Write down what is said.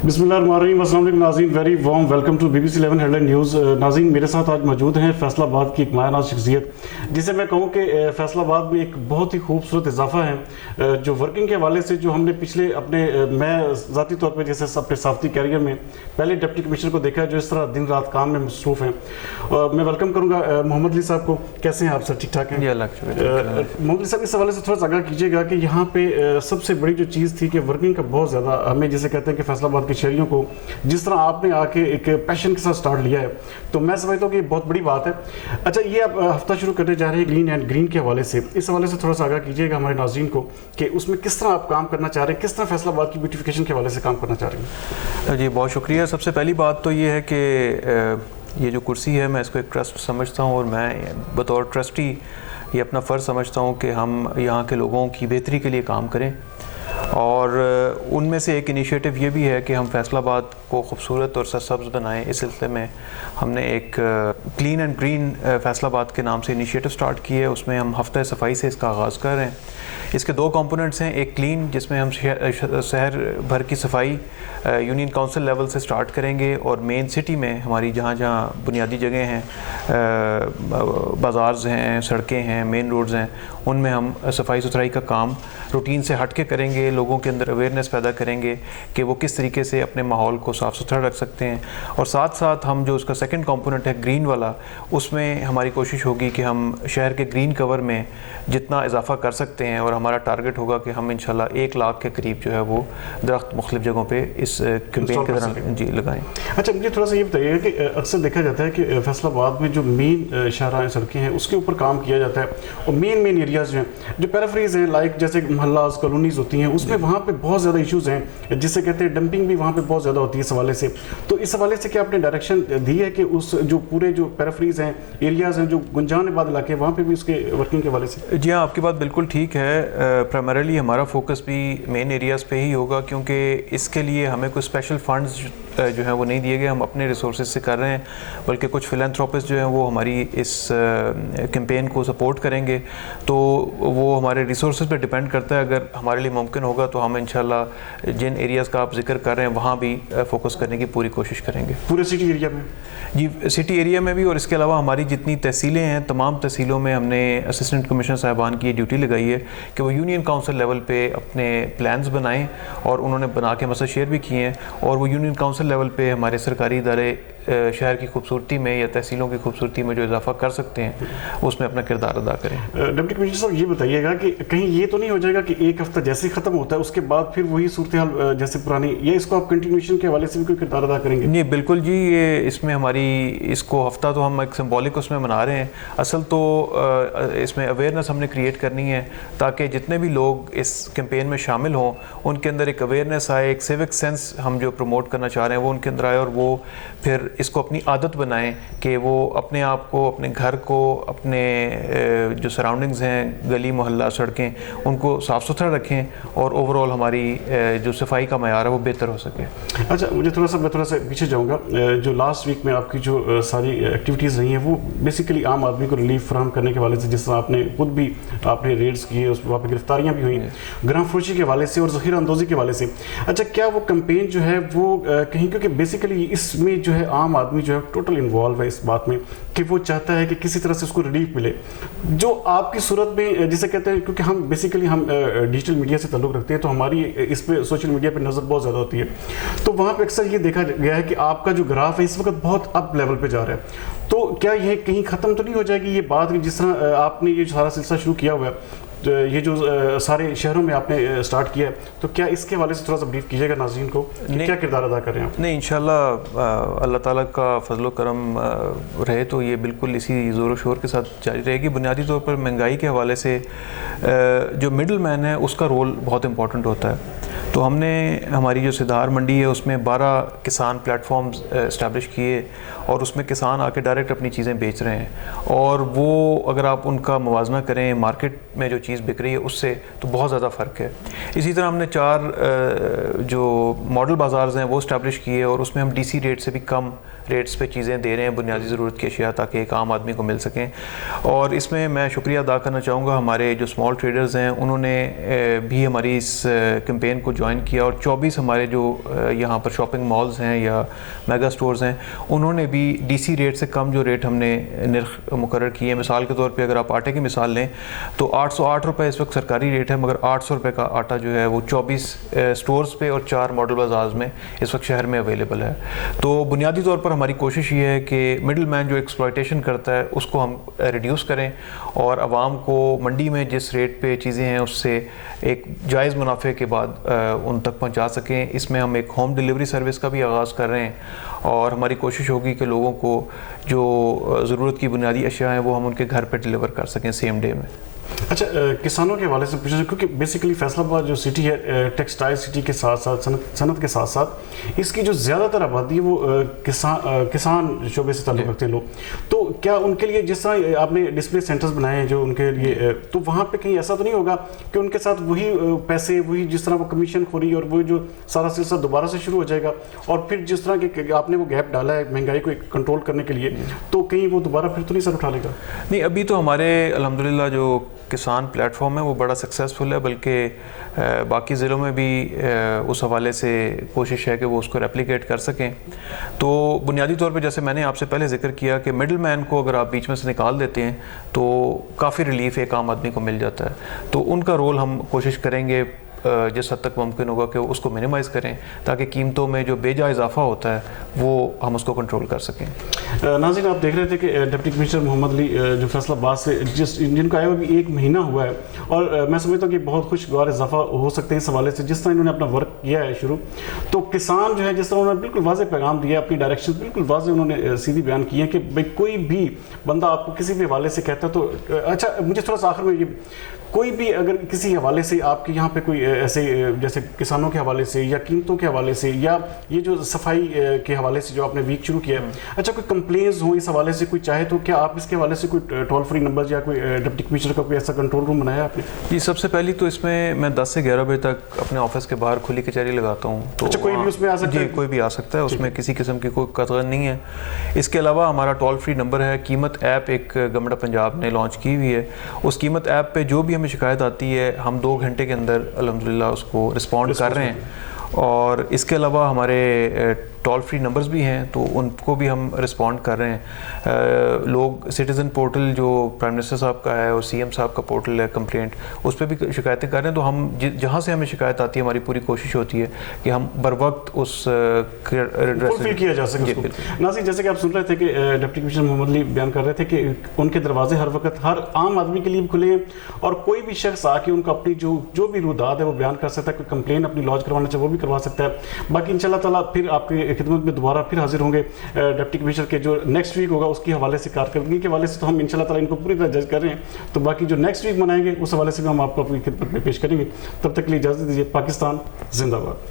बिस्मिल्लाहिर्रहमानिर्रहीम, अस्सलाम वालेकुम नाज़रीन, very warm welcome to BBC 11 headline news. नाज़रीन, मेरे साथ आज मौजूद हैं फैसलाबाद की एक मायनाज शख्सियत, जिसे मैं कहूँ कि फैसलाबाद में एक बहुत ही खूबसूरत इजाफा है जो वर्किंग के हवाले से जो हमने पिछले मैं ज़ाती तौर पर जैसे अपने साफ़ती कैरियर में पहले डिप्टी कमिश्नर को देखा है जो इस तरह दिन रात काम में मसरूफ़ हैं। मैं वेलकम करूँगा मोहम्मद अली साहब को। कैसे हैं आप सर? ठीक ठाक हैं? मोहम्मद अली साहब, इस हवाले से थोड़ा सा आगाह कीजिएगा कि यहाँ पे सबसे बड़ी जो चीज़ थी कि वर्किंग का बहुत ज़्यादा हमें जैसे कहते हैं कि फैसलाबाद के शहरियों को जिस तरह आपने आके एक पैशन के साथ स्टार्ट लिया है, तो मैं समझता हूँ कि बहुत बड़ी बात है। अच्छा, ये आप हफ्ता शुरू करने जा रहे हैं क्लीन एंड ग्रीन के हवाले से, इस हवाले से थोड़ा सा आगाह कीजिएगा हमारे नाज़रीन को कि उसमें किस तरह आप काम करना चाह रहे हैं, किस तरह फैसलाबाद की ब्यूटिफिकेशन के हवाले से काम करना चाह रहे हैं। जी, बहुत शुक्रिया। सबसे पहली बात तो ये है कि ये जो कुर्सी है मैं इसको एक ट्रस्ट समझता हूँ और मैं बतौर ट्रस्टी ये अपना फ़र्ज़ समझता हूँ कि हम यहाँ के लोगों की बेहतरी के लिए काम करें। और उनमें से एक इनिशिएटिव ये भी है कि हम फैसलाबाद को खूबसूरत और सरसब्ज़ बनाएं। इस सिलसिले में हमने एक क्लीन एंड ग्रीन फैसलाबाद के नाम से इनिशिएटिव स्टार्ट किया है। उसमें हम हफ्ता सफाई से इसका आगाज़ कर रहे हैं। इसके दो कंपोनेंट्स हैं, एक क्लीन जिसमें हम शहर भर की सफाई यूनियन काउंसिल लेवल से स्टार्ट करेंगे और मेन सिटी में हमारी जहाँ जहाँ बुनियादी जगह हैं, बाज़ार्स हैं, सड़कें हैं, मेन रोड्स हैं, उनमें हम सफाई सुथराई का काम रूटीन से हट के करेंगे। लोगों के अंदर अवेयरनेस पैदा करेंगे कि वो किस तरीके से अपने माहौल को साफ़ सुथरा रख सकते हैं। और साथ साथ हम जो उसका सेकंड कंपोनेंट है ग्रीन वाला, उसमें हमारी कोशिश होगी कि हम शहर के ग्रीन कवर में जितना इजाफा कर सकते हैं और हमारा टारगेट होगा कि हम इंशाल्लाह 1 लाख के करीब जो है वो दरख्त मुख्तलिफ जगहों पे इस कैंपेन के दौरान जी लगाएं। अच्छा, मुझे थोड़ा सा ये बताइएगा कि अक्सर देखा जाता है कि फैसलाबाद में जो मेन शाहराह सड़कें हैं उसके ऊपर काम किया जाता है और मेन एरियाज़ जो हैं, जो पेरिफेरीज हैं, लाइक जैसे मोहल्लाज कॉलोनीज़ होती हैं, उसमें वहाँ पे बहुत ज़्यादा इश्यूज़ हैं, जिससे कहते हैं डंपिंग भी वहाँ पे बहुत ज़्यादा होती है। इस हवाले से तो इस हवाले से क्या आपने डायरेक्शन दी है कि उस जो पूरे जो पेरिफेरीज हैं, एरियाज़ हैं, जो गुंजानबाद इलाके हैं, वहाँ पर भी उसके वर्किंग के हवाले से? जी हाँ, आपकी बात बिल्कुल ठीक है। प्राइमरीली हमारा फोकस भी मेन एरियाज़ पे ही होगा, क्योंकि इसके लिए हमें कोई स्पेशल फंड्स जो हैं वो नहीं दिए गए। हम अपने रिसोर्सेज से कर रहे हैं, बल्कि कुछ फिलैंथ्रोपिस्ट जो हैं वो हमारी इस कैंपेन को सपोर्ट करेंगे। तो वो हमारे रिसोर्सेज पे डिपेंड करता है। अगर हमारे लिए मुमकिन होगा तो हम इंशाल्लाह जिन एरियाज़ का आप जिक्र कर रहे हैं वहाँ भी फोकस करने की पूरी कोशिश करेंगे। पूरे सिटी एरिया में? जी, सिटी एरिया में भी, और इसके अलावा हमारी जितनी तहसीलें हैं, तमाम तहसीलों में हमने असिस्टेंट कमिश्नर साहिबान की ड्यूटी लगाई है कि वो यूनियन काउंसिल लेवल पे अपने प्लान्स बनाएं, और उन्होंने बना के मसला शेयर भी किए हैं। और वो यूनियन काउंसिल लेवल पे हमारे सरकारी इदारे शहर की खूबसूरती में या तहसीलों की खूबसूरती में जो इजाफा कर सकते हैं उसमें अपना किरदार अदा करें। डिप्टी कमिश्नर साहब, ये बताइएगा कि कहीं ये तो नहीं हो जाएगा कि एक हफ्ता जैसे ही ख़त्म होता है उसके बाद फिर वही सूरत हाल जैसे पुरानी, या इसको आप कंटिन्यूएशन के हवाले से भी कोई किरदार अदा करेंगे? नहीं, बिल्कुल जी, ये इसमें हमारी इसको हफ्ता तो हम एक सिंबॉलिक उसमें मना रहे हैं। असल तो इसमें अवेयरनेस हमने क्रिएट करनी है ताकि जितने भी लोग इस कैंपेन में शामिल हों उनके अंदर एक अवेयरनेस आए, एक सिविक सेंस हम जो प्रमोट करना चाह रहे हैं वो उनके अंदर आए, और वो फिर इसको अपनी आदत बनाएं कि वो अपने आप को, अपने घर को, अपने जो सराउंडिंग्स हैं, गली मोहल्ला सड़कें, उनको साफ़ सुथरा रखें और ओवरऑल हमारी जो सफाई का मयार है वो बेहतर हो सके। अच्छा, मैं थोड़ा सा पीछे जाऊंगा। जो लास्ट वीक में आपकी जो सारी एक्टिविटीज़ रही हैं वो बेसिकली आम आदमी को रिलीफ फराहम करने के हवाले से, जिस तरह आपने खुद भी आपने रेड्स किए, उस वहाँ पर गिरफ्तारियाँ भी हुई ग्राम फरोशी के हवाले से और ज़ख़ीरा अंदोज़ी के हवाले से। अच्छा, क्या वो कैंपेन जो है वो कहीं, क्योंकि बेसिकली इसमें जो है आम आदमी जो है टोटल इन्वॉल्व है इस बात में कि वो चाहता है कि किसी तरह से उसको रिलीफ मिले, जो आपकी सूरत में जिसे कहते हैं, क्योंकि हम बेसिकली हम डिजिटल मीडिया से ताल्लुक़ रखते हैं तो हमारी इस पे सोशल मीडिया पे नज़र बहुत ज़्यादा होती है, तो वहाँ पे अक्सर ये देखा गया है कि आपका जो ग्राफ है इस वक्त बहुत अप लेवल पे जा रहा है। तो क्या ये कहीं ख़त्म तो नहीं हो जाएगी ये बात, जिस तरह आपने ये सारा सिलसिला शुरू किया हुआ है, ये जो सारे शहरों में आपने स्टार्ट किया है, तो क्या इसके हवाले से थोड़ा सा ब्रीफ कीजिएगा नाज़रीन को कि क्या किरदार अदा कर रहे हैं आप? नहीं, इंशाल्लाह अल्लाह ताला का फजल व करम रहे तो ये बिल्कुल इसी ज़ोर शोर के साथ जारी रहेगी। बुनियादी तौर पर महंगाई के हवाले से जो मिडल मैन है उसका रोल बहुत इम्पॉर्टेंट होता है। तो हमने हमारी जो सिदार मंडी है उसमें 12 किसान प्लेटफॉर्म्स इस्टेब्लिश किए और उसमें किसान आके डायरेक्ट अपनी चीज़ें बेच रहे हैं, और वो अगर आप उनका मुवाजना करें मार्केट में जो चीज़ बिक रही है उससे, तो बहुत ज़्यादा फ़र्क है। इसी तरह हमने 4 जो मॉडल बाज़ार्स हैं वो इस्टेब्लिश किए और उसमें हम DC रेट से भी कम रेट्स पे चीज़ें दे रहे हैं, बुनियादी ज़रूरत की अशिया, ताकि एक आम आदमी को मिल सकें। और इसमें मैं शुक्रिया अदा करना चाहूँगा हमारे जो स्मॉल ट्रेडर्स हैं, उन्होंने भी हमारी इस कैंपेन को جوائن کیا اور 24 ہمارے جو یہاں پر شاپنگ مالز ہیں یا میگا سٹورز ہیں انہوں نے بھی ڈی سی ریٹ سے کم جو ریٹ ہم نے نرخ مقرر کیے ہیں. مثال کے طور پہ اگر آپ آٹے کی مثال لیں تو 808 روپے اس وقت سرکاری ریٹ ہے, مگر 800 روپے کا آٹا جو ہے وہ 24 سٹورز پہ اور 4 ماڈل بازارز میں اس وقت شہر میں اویلیبل ہے. تو بنیادی طور پر ہماری کوشش یہ ہے کہ مڈل مین جو ایکسپلائٹیشن کرتا ہے اس کو ہم ریڈیوس کریں اور عوام کو منڈی میں جس ریٹ پہ چیزیں ہیں اس سے ایک جائز منافع کے بعد ان تک پہنچا سکیں. اس میں ہم ایک ہوم ڈیلیوری سروس کا بھی آغاز کر رہے ہیں اور ہماری کوشش ہوگی کہ لوگوں کو جو ضرورت کی بنیادی اشیاء ہیں وہ ہم ان کے گھر پہ ڈیلیور کر سکیں سیم ڈے میں. اچھا, کسانوں کے حوالے سے پوچھا جائے کیونکہ بیسیکلی فیصل آباد جو سٹی ہے ٹیکسٹائل سٹی کے ساتھ ساتھ صنعت کے ساتھ ساتھ اس کی جو زیادہ تر آبادی ہے وہ کسان شعبے سے تعلق رکھتے ہیں لوگ. تو کیا ان کے لیے جس طرح آپ نے ڈسپلے سینٹرز بنائے ہیں جو ان کے لیے, تو وہاں پہ کہیں ایسا تو نہیں ہوگا کہ ان کے ساتھ وہی پیسے وہی جس طرح وہ کمیشن خوری اور وہی جو سارا سلسلہ دوبارہ سے شروع ہو جائے گا اور پھر جس طرح کہ آپ نے وہ گیپ ڈالا ہے مہنگائی کو کنٹرول کرنے کے لیے تو کہیں وہ دوبارہ پھر تو نہیں سر اٹھا لے گا؟ نہیں, ابھی تو ہمارے الحمدللہ جو کسان پلیٹ فارم ہے وہ بڑا سکسیزفل ہے, بلکہ باقی ضلعوں میں بھی اس حوالے سے کوشش ہے کہ وہ اس کو ریپلیکیٹ کر سکیں. تو بنیادی طور پہ جیسے میں نے آپ سے پہلے ذکر کیا کہ مڈل مین کو اگر آپ بیچ میں سے نکال دیتے ہیں تو کافی ریلیف ایک عام آدمی کو مل جاتا ہے. تو ان کا رول ہم کوشش کریں گے جس حد تک ممکن ہوگا کہ اس کو منیمائز کریں تاکہ قیمتوں میں جو بے جا اضافہ ہوتا ہے وہ ہم اس کو کنٹرول کر سکیں. ناظرین, آپ دیکھ رہے تھے کہ ڈپٹی کمشنر محمد علی جو فیصل آباد سے جن کو آیا ہوا بھی 1 مہینہ ہوا ہے اور میں سمجھتا ہوں کہ بہت خوشگوار اضافہ ہو سکتے ہیں اس حوالے سے جس طرح انہوں نے اپنا ورک کیا ہے شروع. تو کسان جو ہے جس طرح انہوں نے بالکل واضح پیغام دیا, اپنی ڈائریکشن بالکل واضح انہوں نے سیدھی بیان کی ہے کہ بھائی کوئی بھی بندہ آپ کو کسی بھی حوالے سے کہتا ہے تو اچھا مجھے تھوڑا سا آخر میں یہ کوئی بھی اگر کسی حوالے سے آپ کے یہاں پہ کوئی ایسے جیسے کسانوں کے حوالے سے یا قیمتوں کے حوالے سے یا یہ جو صفائی کے حوالے سے جو آپ نے ویک شروع کیا ہے, اچھا کوئی کمپلینز ہوں اس حوالے سے کوئی چاہے تو کیا آپ اس کے حوالے سے کوئی ٹول فری نمبر یا کوئی ڈپٹی کمشنر کا کوئی ایسا کنٹرول روم بنایا آپ نے؟ جی, سب سے پہلی تو اس میں 10 سے 11 بجے تک اپنے آفس کے باہر کھلی کچہری لگاتا ہوں. تو اچھا, کوئی بھی اس میں آ سکتا ہے؟ جی, کوئی بھی آ سکتا ہے, اس میں کسی قسم کی کوئی قطغن نہیں ہے. اس کے علاوہ ہمارا ٹول فری نمبر ہے قیمت ایپ, ایک گورنمنٹ پنجاب نے لانچ کی ہوئی ہے. اس قیمت ایپ پہ جو بھی ہمیں شکایت آتی ہے ہم 2 گھنٹے کے اندر الحمدللہ اس کو رسپونڈ کر رہے ہیں. اور اس کے علاوہ ہمارے ٹول فری نمبرز بھی ہیں تو ان کو بھی ہم رسپونڈ کر رہے ہیں. لوگ سٹیزن پورٹل جو پرائم منسٹر صاحب کا ہے اور سی ایم صاحب کا پورٹل ہے کمپلینٹ, اس پہ بھی شکایتیں کر رہے ہیں. تو ہم جہاں سے ہمیں شکایت آتی ہے ہماری پوری کوشش ہوتی ہے کہ ہم بر وقت اس فلفل کیا جا سکے. ناظرین, جیسے کہ آپ سن رہے تھے کہ ڈپٹی کمشنر محمد علی بیان کر رہے تھے کہ ان کے دروازے ہر وقت ہر عام آدمی کے لیے بھی کھلے ہیں اور کوئی بھی شخص آ کے ان کو اپنی جو بھی روداد ہے وہ بیان کر سکتا ہے, کوئی کمپلین اپنی لانچ کروانا چاہے وہ بھی کروا سکتا ہے. باقی انشاءاللہ تعالیٰ پھر آپ کی خدمت میں دوبارہ پھر حاضر ہوں گے ڈپٹی کمشنر کے جو نیکسٹ ویک ہوگا اس کے حوالے سے, کارکردگی کے حوالے سے تو ہم انشاءاللہ تعالیٰ ان کو پوری طرح جج کر رہے ہیں. تو باقی جو نیکسٹ ویک منائیں گے اس حوالے سے بھی ہم آپ کو اپنی خدمت میں پیش کریں گے. تب تک کے لیے اجازت دیجیے. پاکستان زندہ باد.